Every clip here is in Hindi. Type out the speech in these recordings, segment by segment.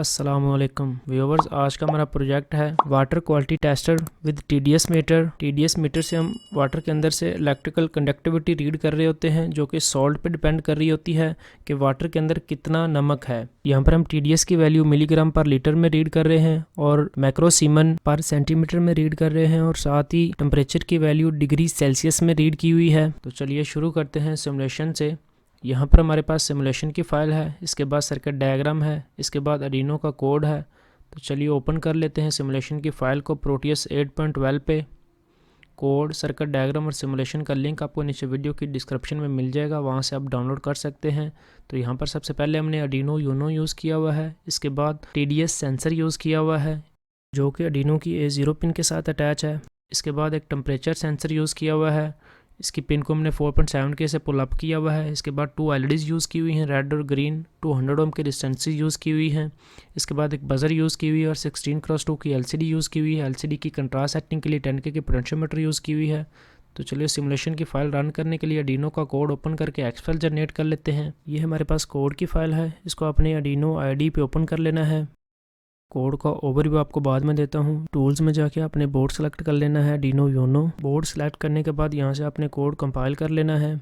अस्सलामुअलैकुम व्यूअर्स, आज का हमारा प्रोजेक्ट है water quality tester with TDS meter. TDS meter से हम वाटर के अंदर से इलेक्ट्रिकल कंडक्टिविटी रीड कर रहे होते हैं, जो कि सॉल्ट पे डिपेंड कर रही होती है कि वाटर के अंदर कितना नमक है। यहाँ पर हम टीडीएस की वैल्यू मिलीग्राम पर लीटर में रीड कर रहे हैं और मैक्रोसीमन पर सेंटीमीटर में रीड कर रहे हैं, और साथ ही टेम्परेचर की वैल्यू डिग्री सेल्सियस में रीड की हुई है। तो चलिए शुरू करते हैं सिमुलेशन से। यहाँ पर हमारे पास सिमुलेशन की फ़ाइल है, इसके बाद सर्किट डायग्राम है, इसके बाद आर्डिनो का कोड है। तो चलिए ओपन कर लेते हैं सिमुलेशन की फ़ाइल को प्रोटियस 8.12 पे। कोड, सर्किट डायग्राम और सिमुलेशन का लिंक आपको नीचे वीडियो की डिस्क्रिप्शन में मिल जाएगा, वहाँ से आप डाउनलोड कर सकते हैं। तो यहाँ पर सबसे पहले हमने आर्डिनो यूनो यूज़ किया हुआ है, इसके बाद TDS सेंसर यूज़ किया हुआ है जो कि आर्डिनो की A0 पिन के साथ अटैच है। इसके बाद एक टेम्परेचर सेंसर यूज़ किया हुआ है, इसकी पिन को हमने 4.7K से पुल अप किया हुआ है। इसके बाद 2 LEDs यूज़ की हुई हैं, रेड और ग्रीन। 200 ओम की रेजिस्टेंसेस यूज़ की हुई हैं। इसके बाद एक बजर यूज़ की हुई है और 16x2 की LCD यूज़ की हुई है। LCD की कंट्रास्ट सेटिंग के लिए 10K की पोटेंशियोमीटर यूज़ की हुई है। तो चलिए सिमुलेशन की फ़ाइल रन करने के लिए आर्डिनो का कोड ओपन करके एक्सफाइल जनरेट कर लेते हैं। ये हमारे पास कोड की फ़ाइल है, इसको अपने आर्डिनो ID पे ओपन कर लेना है। कोड का ओवरव्यू आपको बाद में देता हूँ। टूल्स में जाके आपने बोर्ड सेलेक्ट कर लेना है, आर्डिनो यूनो। बोर्ड सेलेक्ट करने के बाद यहाँ से आपने कोड कंपाइल कर लेना है।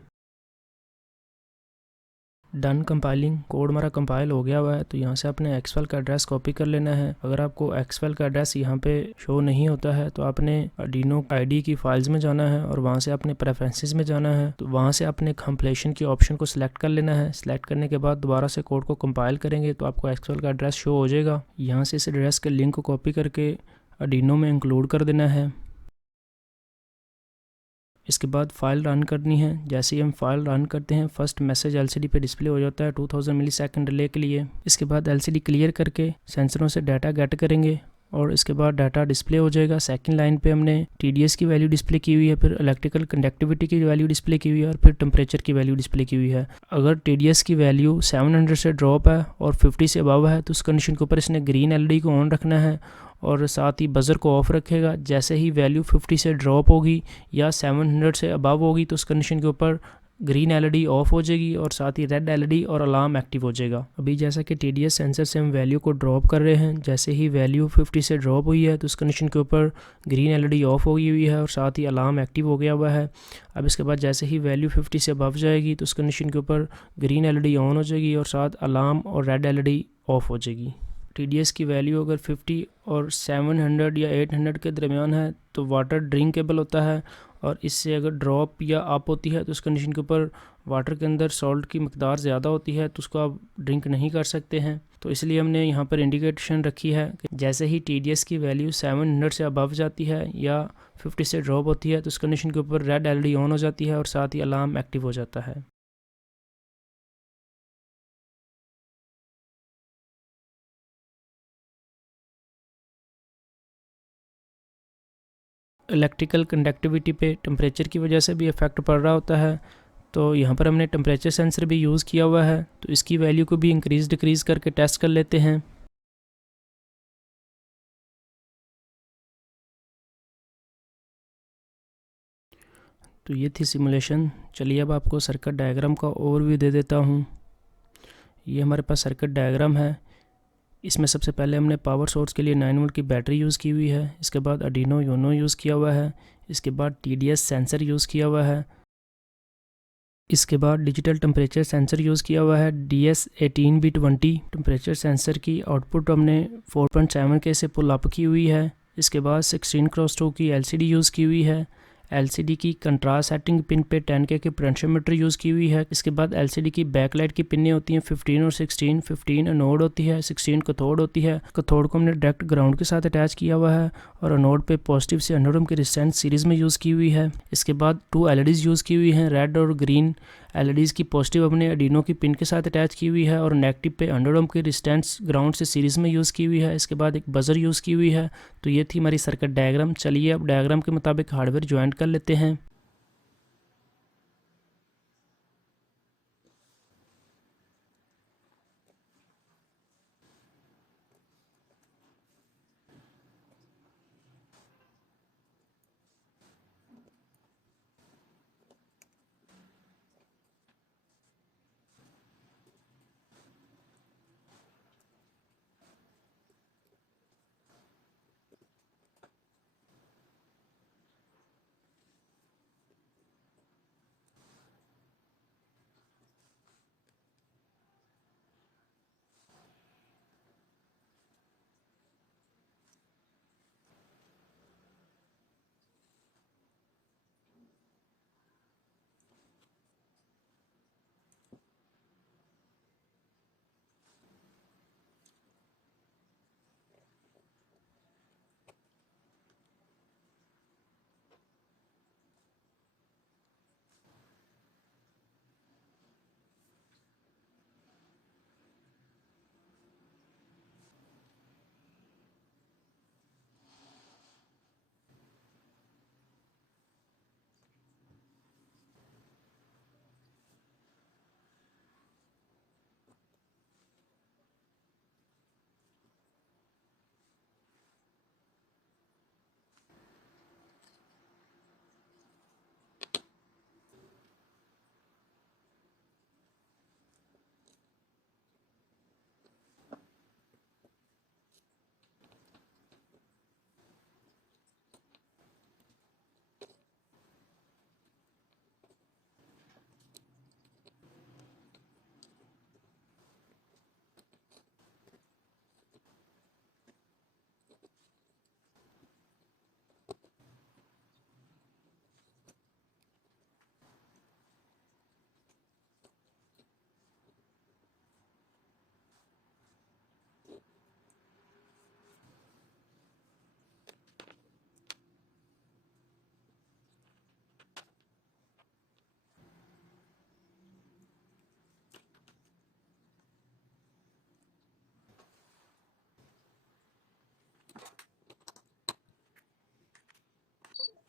Done compiling. कोड हमारा कंपाइल हो गया हुआ है। तो यहाँ से आपने एक्सफाइल का एड्रेस कॉपी कर लेना है। अगर आपको एक्सफाइल का एड्रेस यहाँ पे शो नहीं होता है तो आपने आर्डिनो ID की फाइल्स में जाना है और वहाँ से अपने प्रेफरेंसेस में जाना है। तो वहाँ से आपने कंप्लीशन की ऑप्शन को सिलेक्ट कर लेना है। सिलेक्ट करने के बाद दोबारा से कोड को कंपाइल करेंगे तो आपको एक्सफाइल का एड्रेस शो हो जाएगा। यहाँ से इस एड्रेस के लिंक को कॉपी करके आर्डिनो में इंक्लूड कर देना है। इसके बाद फाइल रन करनी है। जैसे ही हम फाइल रन करते हैं, फर्स्ट मैसेज LCD पे डिस्प्ले हो जाता है 2000 मिलीसेकंड डिले के लिए। इसके बाद LCD क्लियर करके सेंसरों से डाटा गेट करेंगे और इसके बाद डाटा डिस्प्ले हो जाएगा। सेकंड लाइन पे हमने TDS की वैल्यू डिस्प्ले की हुई है, फिर इलेक्ट्रिकल कंडक्टिविटी की वैल्यू डिस्प्ले की हुई है और फिर टेम्परेचर की वैल्यू डिस्प्ले की हुई है। अगर TDS की वैल्यू 700 से ड्रॉप है और 50 से अबव है तो उस कंडीशन के ऊपर इसने ग्रीन LED को ऑन रखना है और साथ ही बज़र को ऑफ रखेगा। जैसे ही वैल्यू 50 से ड्रॉप होगी या 700 से अबव होगी तो उस कंडीशन के ऊपर ग्रीन LED ऑफ हो जाएगी और साथ ही रेड LED और अलार्म एक्टिव हो जाएगा। अभी जैसा कि TDS सेंसर से हम वैल्यू को ड्रॉप कर रहे हैं, जैसे ही वैल्यू 50 से ड्रॉप हुई है तो उस कंडीशन के ऊपर ग्रीन LED ऑफ हो गई हुई है और साथ ही अलार्म एक्टिव हो गया हुआ है। अब इसके बाद जैसे ही वैल्यू 50 से अबव जाएगी तो उस कंडीशन के ऊपर ग्रीन LED ऑन हो जाएगी और साथ अलार्म और रेड LED ऑफ हो जाएगी। TDS की वैल्यू अगर 50 और 700 या 800 के दरमियान है तो वाटर ड्रिंकेबल होता है, और इससे अगर ड्रॉप या अप होती है तो उस कंडीशन के ऊपर वाटर के अंदर सॉल्ट की मकदार ज़्यादा होती है तो उसको आप ड्रिंक नहीं कर सकते हैं। तो इसलिए हमने यहाँ पर इंडिकेशन रखी है कि जैसे ही TDS की वैल्यू 700 से अबव जाती है या 50 से ड्रॉप होती है तो उस कंडीशन के ऊपर रेड LED ऑन हो जाती है और साथ ही अलार्म एक्टिव हो जाता है। इलेक्ट्रिकल कंडक्टिविटी पे टेम्परेचर की वजह से भी इफ़ेक्ट पड़ रहा होता है, तो यहाँ पर हमने टेम्परेचर सेंसर भी यूज़ किया हुआ है। तो इसकी वैल्यू को भी इंक्रीज़ डिक्रीज़ करके टेस्ट कर लेते हैं। तो ये थी सिमुलेशन। चलिए अब आपको सर्किट डायग्राम का ओवरव्यू दे देता हूँ। ये हमारे पास सर्किट डायग्राम है। इसमें सबसे पहले हमने पावर सोर्स के लिए 9 वोल्ट की बैटरी यूज़ की हुई है। इसके बाद आर्डिनो यूनो यूज़ किया हुआ है। इसके बाद TDS सेंसर यूज़ किया हुआ है। इसके बाद डिजिटल टेम्परेचर सेंसर यूज़ किया हुआ है DS18B20। टेम्परेचर सेंसर की आउटपुट हमने 4.7K से पुल अप की हुई है। इसके बाद 16x2 की LCD यूज़ की हुई है। LCD की कंट्रास्ट सेटिंग पिन पे 10K की पोटेंशियोमीटर यूज़ की हुई है। इसके बाद LCD की बैकलाइट की पिनें होती हैं 15 और 16। 15 अनोड होती है, 16 कैथोड होती है। कैथोड को हमने डायरेक्ट ग्राउंड के साथ अटैच किया हुआ है और अनोड पे पॉजिटिव से 100 ओम की रेजिस्टेंस सीरीज़ में यूज़ की हुई है। इसके बाद 2 LEDs यूज़ की हुई हैं, रेड और ग्रीन। LEDs की पॉजिटिव अपने आर्डिनो की पिन के साथ अटैच की हुई है और नेगेटिव पे 100 ओम की रेजिस्टेंस ग्राउंड से सीरीज़ में यूज़ की हुई है। इसके बाद एक बजर यूज़ की हुई है। तो ये थी हमारी सर्किट डायग्राम। चलिए अब डायग्राम के मुताबिक हार्डवेयर ज्वाइन कर लेते हैं।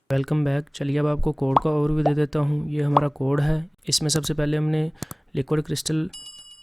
Welcome back. चलिए अब आपको कोड का ओवरव्यू दे देता हूँ। ये हमारा कोड है। इसमें सबसे पहले हमने लिक्विड क्रिस्टल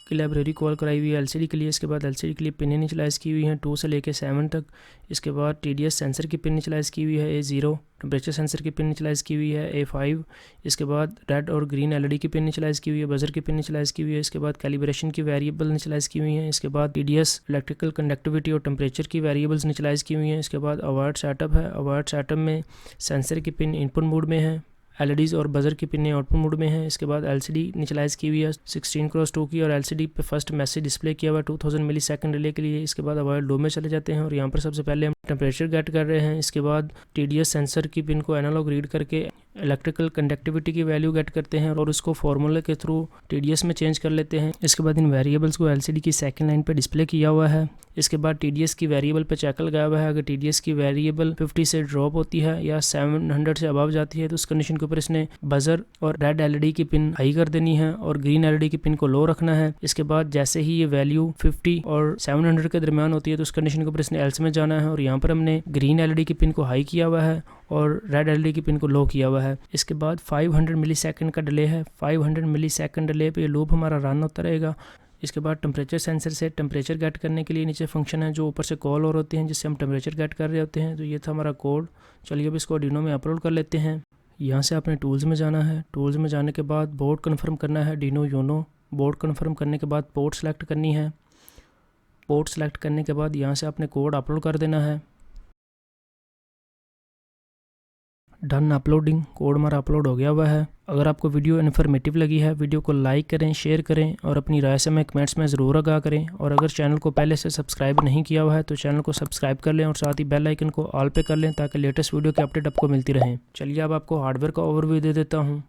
की लाइब्रेरी कॉल कराई हुई है एलसीडी के लिए। इसके बाद एलसीडी के लिए पिन इनिशियलाइज़ की हुई है 2 से लेकर 7 तक। इसके बाद टीडीएस सेंसर की पिन इनिशियलाइज़ की हुई है A0। टेम्परेचर सेंसर की पिन इनिशियलाइज़ की हुई है A5। इसके बाद रेड और ग्रीन एलईडी की पिन इनिशियलाइज़ की हुई है। बजर की पिन इनिशियलाइज़ की हुई है। इसके बाद कैलिब्रेशन की वेरिएबल इनिशियलाइज़ की हुई है। इसके बाद टीडीएस इलेक्ट्रिकल कंडक्टिविटी और टेम्परेचर की वेरिएबल्स इनिशियलाइज़ की हुई हैं। इसके बाद अवार्ड सेटअप है। अवार्ड सेटअप में सेंसर की पिन इनपुट मोड में है, एलईडीज़ और बजर की पिन आउटपुट मोड में है। इसके बाद एलसीडी इनिशियलाइज़ की हुई है 16x2 की और एलसीडी पे फर्स्ट मैसेज डिस्प्ले किया हुआ है 2000 मिली सेकंड डिले के लिए। इसके बाद अवॉइड लो में चले जाते हैं और यहाँ पर सबसे पहले हम टेम्परेचर गेट कर रहे हैं। इसके बाद टीडीएस सेंसर की पिन को एनालॉग रीड करके इलेक्ट्रिकल कंडक्टिविटी की वैल्यू गेट करते हैं और उसको फार्मूला के थ्रू टीडीएस में चेंज कर लेते हैं। इसके बाद इन वेरिएबल्स को एलसीडी की सेकंड लाइन पे डिस्प्ले किया हुआ है। इसके बाद टीडीएस की वेरिएबल पे चेक लगाया हुआ है। अगर टीडीएस की वेरिएबल 50 से ड्रॉप होती है या 700 से अबव जाती है तो उस कंडीशन के ऊपर इसने बजर और रेड एलईडी की पिन हाई कर देनी है और ग्रीन एलईडी की पिन को लो रखना है। इसके बाद जैसे ही ये वैल्यू 50 और 700 के दरमियान होती है तो उस कंडीशन के ऊपर इसने एल्स में जाना है और यहाँ पर हमने ग्रीन एलईडी की पिन को हाई किया हुआ है और रेड एलईडी की पिन को लो किया हुआ है। इसके बाद 500 मिली सेकंड का डिले है। 500 मिली सेकंड डिले पे ये लूप हमारा रन होता रहेगा। इसके बाद टेम्परेचर सेंसर से टेम्परेचर गेट करने के लिए नीचे फंक्शन है जो ऊपर से कॉल और होते हैं जिससे हम टेम्परेचर गेट कर रहे होते हैं। तो ये था हमारा कोड। चलिए अब इसको आर्डिनो में अपलोड कर लेते हैं। यहाँ से आपने टूल्स में जाना है। टूल्स में जाने के बाद बोर्ड कन्फर्म करना है आर्डिनो यूनो। बोर्ड कन्फर्म करने के बाद पोर्ट सेलेक्ट करनी है। पोर्ट सेलेक्ट करने के बाद यहाँ से आपने कोड अपलोड कर देना है। Done uploading. कोड हमारा अपलोड हो गया हुआ है। अगर आपको वीडियो इन्फॉर्मेटिव लगी है वीडियो को लाइक करें, शेयर करें और अपनी राय से हमें कमेंट्स में ज़रूर आगाह करें। और अगर चैनल को पहले से सब्सक्राइब नहीं किया हुआ है तो चैनल को सब्सक्राइब कर लें और साथ ही बेल आइकन को ऑल पे कर लें ताकि लेटेस्ट वीडियो की अपडेट आपको मिलती रहे। चलिए अब आपको हार्डवेयर का ओवरव्यू दे देता हूँ।